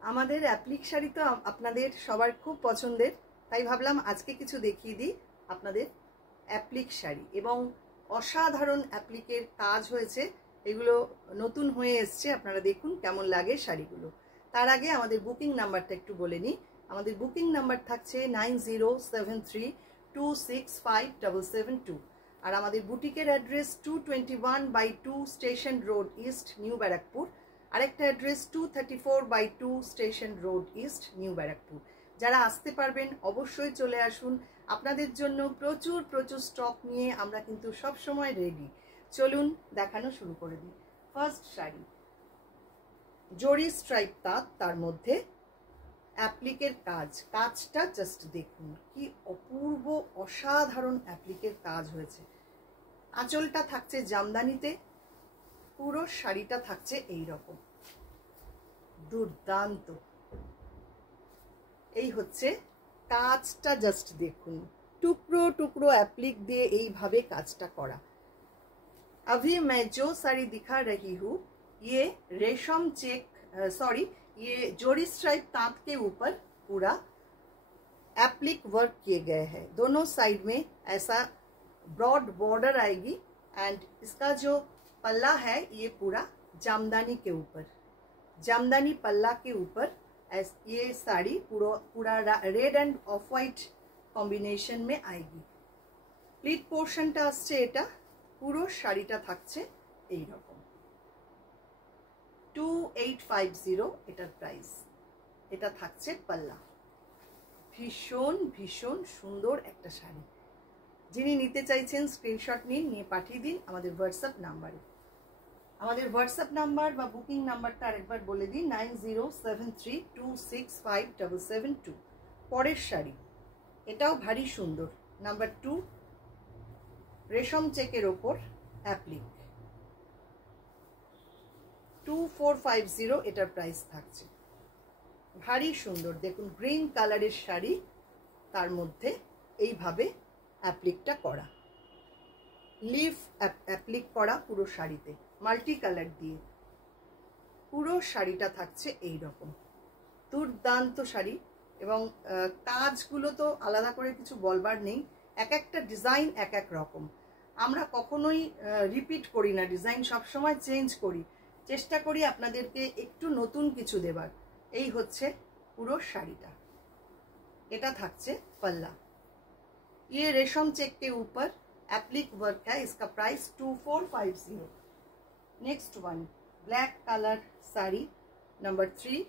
আমাদের অ্যাপ্লিক শাড়ি তো আপনাদের সবার খুব পছন্দের, তাই ভাবলাম আজকে কিছু দেখিয়ে দিই আপনাদের অ্যাপ্লিক শাড়ি। এবং অসাধারণ অ্যাপ্লিকের কাজ হয়েছে, এগুলো নতুন হয়ে এসছে, আপনারা দেখুন কেমন লাগে শাড়িগুলো। তার আগে আমাদের বুকিং নাম্বারটা একটু বলে নিই। আমাদের বুকিং নাম্বার থাকছে 9073265772, আর আমাদের বুটিকের address 221/2 station road east, new Barrackpore. আরেকটা address 234/2 station road east, new Barrackpore. যারা আসতে পারবেন অবশ্যই চলে আসুন, আপনাদের জন্য প্রচুর প্রচুর স্টক নিয়ে আমরা কিন্তু সব সময় রেডি। চলুন দেখানো শুরু করে দিই। ফার্স্ট শাড়ি, জরি স্ট্রাইপ তাঁত, তার মধ্যে অ্যাপ্লিকের কাজ। কাজটা জাস্ট দেখুন কি অপূর্ব অসাধারণ অ্যাপ্লিকের কাজ হয়েছে। আঁচলটা থাকছে জামদানিতে, পুরো শাড়িটা থাকছে এই রকম দুর্দান্ত। এই হচ্ছে কাজটা, জাস্ট দেখুন টুকরো টুকরো অ্যাপ্লিক দিয়ে এইভাবে কাজটা করা। अभी मैं जो साड़ी दिखा रही हूँ ये रेशम चेक ये जोड़ी स्ट्राइप तांत के ऊपर पूरा एप्लिक वर्क किए गए हैं। दोनों साइड में ऐसा ब्रॉड बॉर्डर आएगी एंड इसका जो पल्ला है ये पूरा जामदानी के ऊपर, जामदानी पल्ला के ऊपर ये साड़ी पूरा red end of white combination में आएगी। प्लीट पोर्शनটা আসছে এটা, পুরো শাড়িটা থাকছে এই রকম। 2850 এটার প্রাইস। এটা থাকছে পাল্লা। ভীষণ ভীষণ সুন্দর একটা শাড়ি। যিনি নিতে চাইছেন স্ক্রিনশট নিন, নিয়ে পাঠিয়ে দিন আমাদের হোয়াটসঅ্যাপ নাম্বারে। আমাদের হোয়াটসঅ্যাপ নাম্বার বা বুকিং নাম্বারটা আরেকবার বলে দিই, 9073265772। পরের শাড়ি, এটাও ভারী সুন্দর, নাম্বার 2, রেশম চেকের ওপর অ্যাপ্লিক, 2450 এটার প্রাইস থাকছে। ভারী সুন্দর, দেখুন গ্রিন কালারের শাড়ি, তার মধ্যে এইভাবে অ্যাপ্লিকটা করা, লিফ অ্যাপ্লিক করা পুরো শাড়িতে, মাল্টি কালার দিয়ে পুরো শাড়িটা থাকছে এই রকম দুর্দান্ত শাড়ি। এবং কাজগুলো তো আলাদা করে কিছু বলবার নেই, এক একটা ডিজাইন এক এক রকম। আমরা কখনোই রিপিট করি না ডিজাইন, সবসময় চেঞ্জ করি, চেষ্টা করি আপনাদেরকে একটু নতুন কিছু দেবার। এই হচ্ছে পুরো শাড়িটা, এটা থাকছে पल्ला। ये रेशम चेक के ऊपर एप्लिक वर्क है, इसका price 2450। Next one, black colour sari number 3,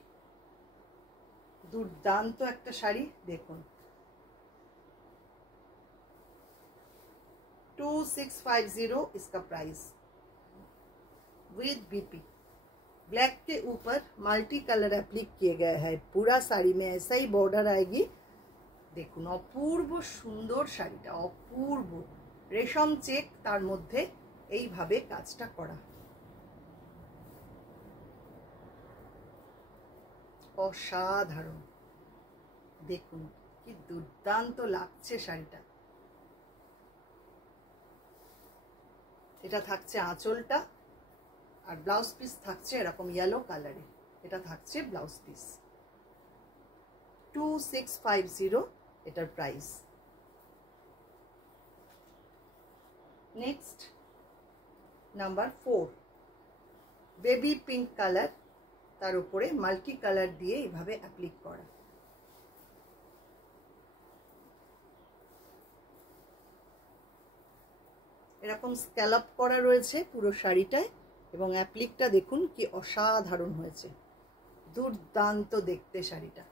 দুর্দান্ত একটা শাড়ি দেখুন, 2650 इसका प्राइस विद बीपी। ब्लैक के ऊपर मल्टी कलर एप्लिक किए गए हैं, पूरा साड़ी में ऐसा ही बॉर्डर आएगी। দেখুন অপূর্ব সুন্দর শাড়িটা, অপূর্ব রেশম চেক, তার মধ্যে এইভাবে কাজটা করা, অসাধারণ। দেখুন কি দুর্দান্ত লাগছে শাড়িটা। এটা থাকছে আঁচলটা, আর ব্লাউজ পিস থাকছে এরকম ইয়েলো কালারে, এটা থাকছে ব্লাউজ পিস। 2650 এটার price. Next number 4, baby pink colour, তার উপরে মাল্টি কালার দিয়ে এইভাবে অ্যাপ্লিক করা। এরকম স্ক্যালপ করা রয়েছে পুরো শাড়িটায়, এবং অ্যাপ্লিকটা দেখুন কি অসাধারণ হয়েছে, দুর্দান্ত দেখতে শাড়িটা।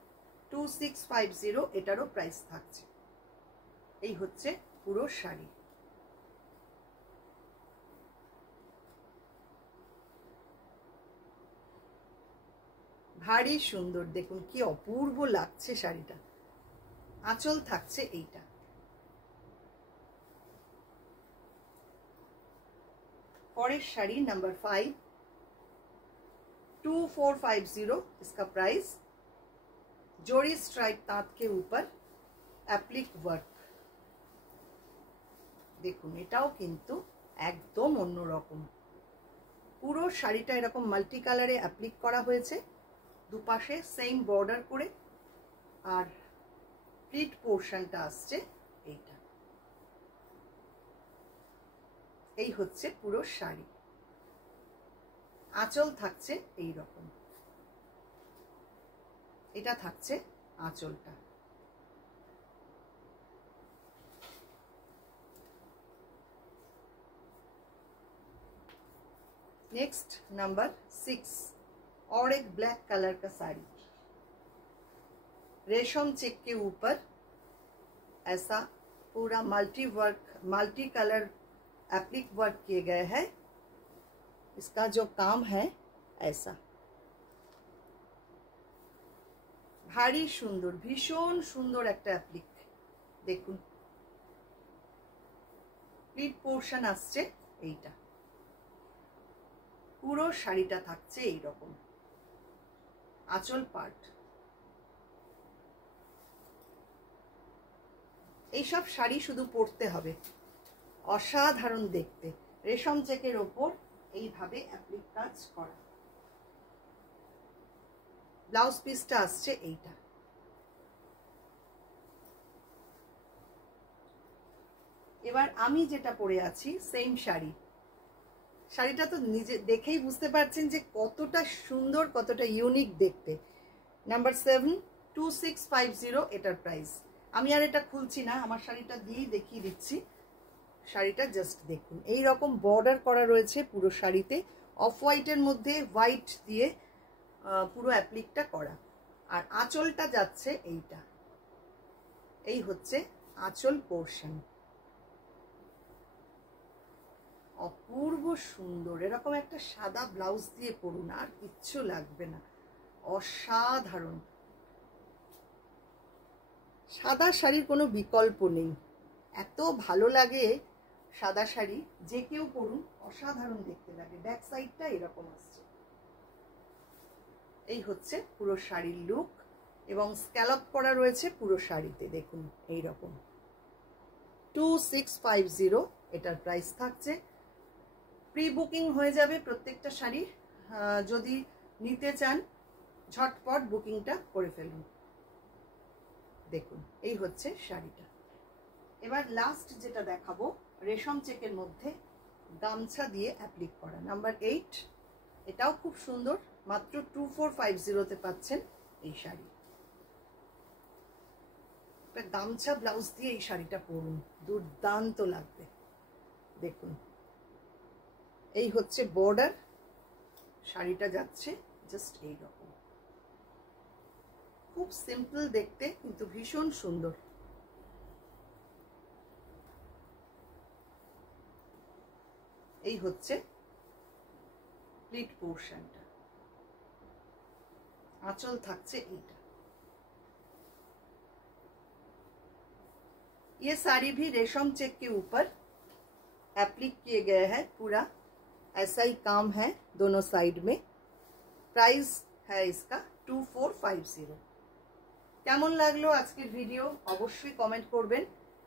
2650 এটারও প্রাইস থাকছে। এই হচ্ছে পুরো শাড়ি। ভারী সুন্দর, দেখুন কি অপূর্ব লাগছে শাড়িটা। আঁচল থাকছে এইটা। পরের শাড়ি नंबर 5, 2450 इसका प्राइस। जोड़ी स्ट्राइप तांत के ऊपर एप्लिक वर्क, দেখুন এটাও কিন্তু একদম অন্যরকম। পুরো শাড়িটা এরকম মাল্টি কালারে অ্যাপ্লিক করা হয়েছে, দুপাশে সেম বর্ডার করে, আর প্লিট পোর্শনটা আসছে এইটা। এই হচ্ছে পুরো শাড়ি। আঁচল থাকছে এই রকম, এটা থাকছে আঁচলটা। नेक्स्ट नंबर 6 और एक ब्लैक कलर का साड़ी, रेशम चेक के ऊपर ऐसा पूरा मल्टी कलर एप्लिक वर्क किए गए हैं। इसका जो काम है ऐसा भारी सुंदर, भीषण सुंदर एक एप्लिक। देखुन प्लिट पोर्शन आसছে এইটা, পুরো শাড়িটা থাকছে এই রকম। আঁচল পার্ট, এইসব শাড়ি শুধু পরতে হবে, অসাধারণ দেখতে। রেশম চেকের ওপর এইভাবে অ্যাপ্লিক কাজ করা। ব্লাউজ পিসটা আসছে এইটা। এবার আমি যেটা পরে আছি সেম শাড়ি, শাড়িটা তো নিজে দেখেই বুঝতে পারছেন যে কতটা সুন্দর, কতটা ইউনিক দেখতে। নাম্বার 7 2650 এটার প্রাইস। আমি আর এটা খুলছি না, আমার শাড়িটা দিয়েই দেখিয়ে দিচ্ছি। শাড়িটা জাস্ট দেখুন, এই রকম বর্ডার করা রয়েছে পুরো শাড়িতে, অফ হোয়াইটের মধ্যে হোয়াইট দিয়ে পুরো অ্যাপ্লিকটা করা। আর আঁচলটা যাচ্ছে এইটা, এই হচ্ছে আঁচল পোর্শন। অপূর্ব সুন্দর, এরকম একটা সাদা ব্লাউজ দিয়ে পরুন, আর কিচ্ছু লাগবে না। অসাধারণ, সাদা শাড়ির কোনো বিকল্প নেই, এত ভালো লাগে সাদা শাড়ি, যে কেউ পরুন অসাধারণ দেখতে লাগে। ব্যাক সাইডটা এরকম আসছে। এই হচ্ছে পুরো শাড়ির লুক, এবং স্ক্যালপ করা রয়েছে পুরো শাড়িতে। দেখুন এই রকম 2650 এটার প্রাইস থাকছে। প্রি বুকিং হয়ে যাবে প্রত্যেকটা শাড়ি, যদি নিতে চান ঝটপট বুকিংটা করে ফেলুন। দেখুন এই হচ্ছে শাড়িটা। এবার লাস্ট যেটা দেখাবো, রেশম চেকের মধ্যে গামছা দিয়ে অ্যাপ্লিক করা, নাম্বার 8। এটাও খুব সুন্দর, মাত্র 2450-তে পাচ্ছেন এই শাড়ি। গামছা ব্লাউজ দিয়ে এই শাড়িটা পরুন, দুর্দান্ত লাগবে। দেখুন এই হচ্ছে বর্ডার, শাড়িটা যাচ্ছে জাস্ট এই রকম। খুব সিম্পল দেখতে, কিন্তু ভীষণ সুন্দর। এই হচ্ছে প্লিট পোর্শনটা, আঁচল থাকছে এইটা। ये साड़ी भी रेशम चेक के ऊपर एप्लिक किए गए हैं, पूरा ऐसा ही काम है दोनों साइड में। प्राइस है इसका 2450। কেমন লাগলো আজকের ভিডিও অবশ্যই কমেন্ট করবেন,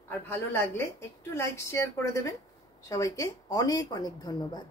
আর ভালো লাগলে একটু লাইক শেয়ার করে দেবেন। সবাইকে অনেক অনেক ধন্যবাদ।